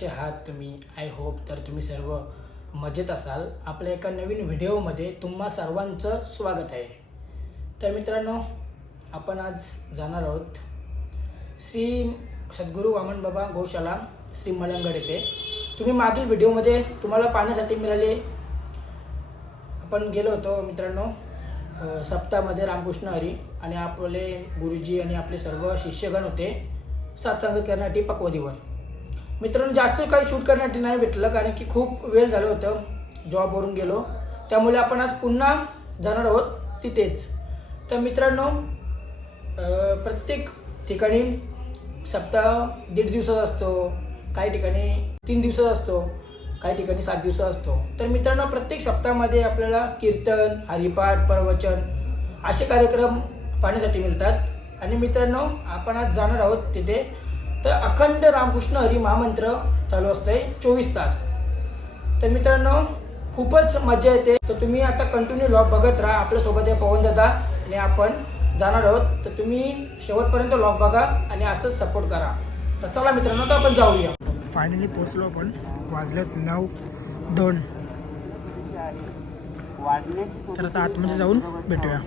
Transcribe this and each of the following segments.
कसे आहात तुम्ही? आय होप तर तुम्ही सर्व मजेत असाल. आपल्या एका नवीन व्हिडिओमध्ये तुम्हा सर्वांचं स्वागत आहे. तर मित्रांनो आपण आज जाणार आहोत श्री सद्गुरू वामन बाबा गौशाला श्री मलंगड येथे. तुम्ही मागील व्हिडिओमध्ये तुम्हाला पाहण्यासाठी मिळाले. आपण गेलो होतो मित्रांनो सप्तामध्ये रामकृष्ण हरी आणि आपले गुरुजी आणि आपले सर्व शिष्यगण होते. सत्संग करण्यासाठी पकवदीवर मित्रांनो जास्त काही शूट करण्यासाठी नाही भेटलं कारण की खूप वेळ झालं होतं जॉबवरून गेलो. त्यामुळे आपण आज पुन्हा जाणार आहोत तिथेच. तर मित्रांनो प्रत्येक ठिकाणी सप्ताह दीड दिवसाचा असतो काही ठिकाणी तीन दिवसाचा असतो काही ठिकाणी सात दिवसाचा असतो. तर मित्रांनो प्रत्येक सप्ताहामध्ये आपल्याला कीर्तन हरिपाठ प्रवचन असे कार्यक्रम पाहण्यासाठी मिळतात. आणि मित्रांनो आपण आज जाणार आहोत तिथे तर अखंड रामकृष्ण हरी महामंत्र चालू असतंय चोवीस तास. तर मित्रांनो खूपच मजा येते. तर तुम्ही आता कंटिन्यू लॉग बघत राहा. आपल्यासोबत आहे पवन दादा आणि आपण जाणार आहोत. तर तुम्ही शेवटपर्यंत लॉग बघा आणि असंच सपोर्ट करा. तर चला मित्रांनो तर आपण जाऊया. फायनली पोहोचलो आपण. वाजलेत नऊ दोन. तर आता आतमध्ये जाऊन भेटूया.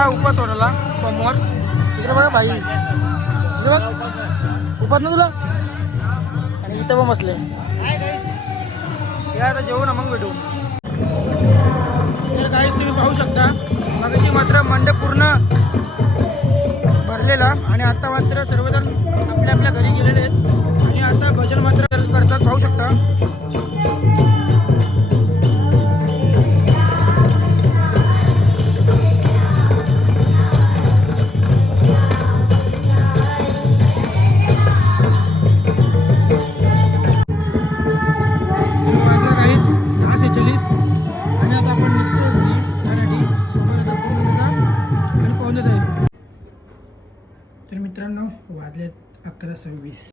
आत्ता उपास सोडला सोमवार इकडे बघा भाई इकडे बघ. उपास ना तुला? आणि इथं पण बसले. या आता जेवू ना मग भेटू. तर काहीच तुम्ही पाहू शकता मगाशी मात्र मंडप पूर्ण भरलेला आणि आता मात्र सर्वजण आपल्या आपल्या घरी गेलेले आहेत. आणि आता भजन मात्र करतात. पाहू शकता. सव्वीस.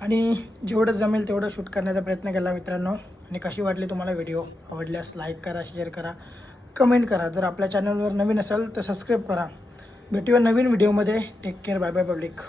आणि जेवढं जमेल तेवढं शूट करण्याचा प्रयत्न केला मित्रांनो. आणि कशी वाटली तुम्हाला व्हिडिओ आवडल्यास लाईक करा शेअर करा कमेंट करा. जर आपल्या चॅनलवर नवीन असाल तर सबस्क्राईब करा. भेटूया नवीन व्हिडिओमध्ये take care bye bye public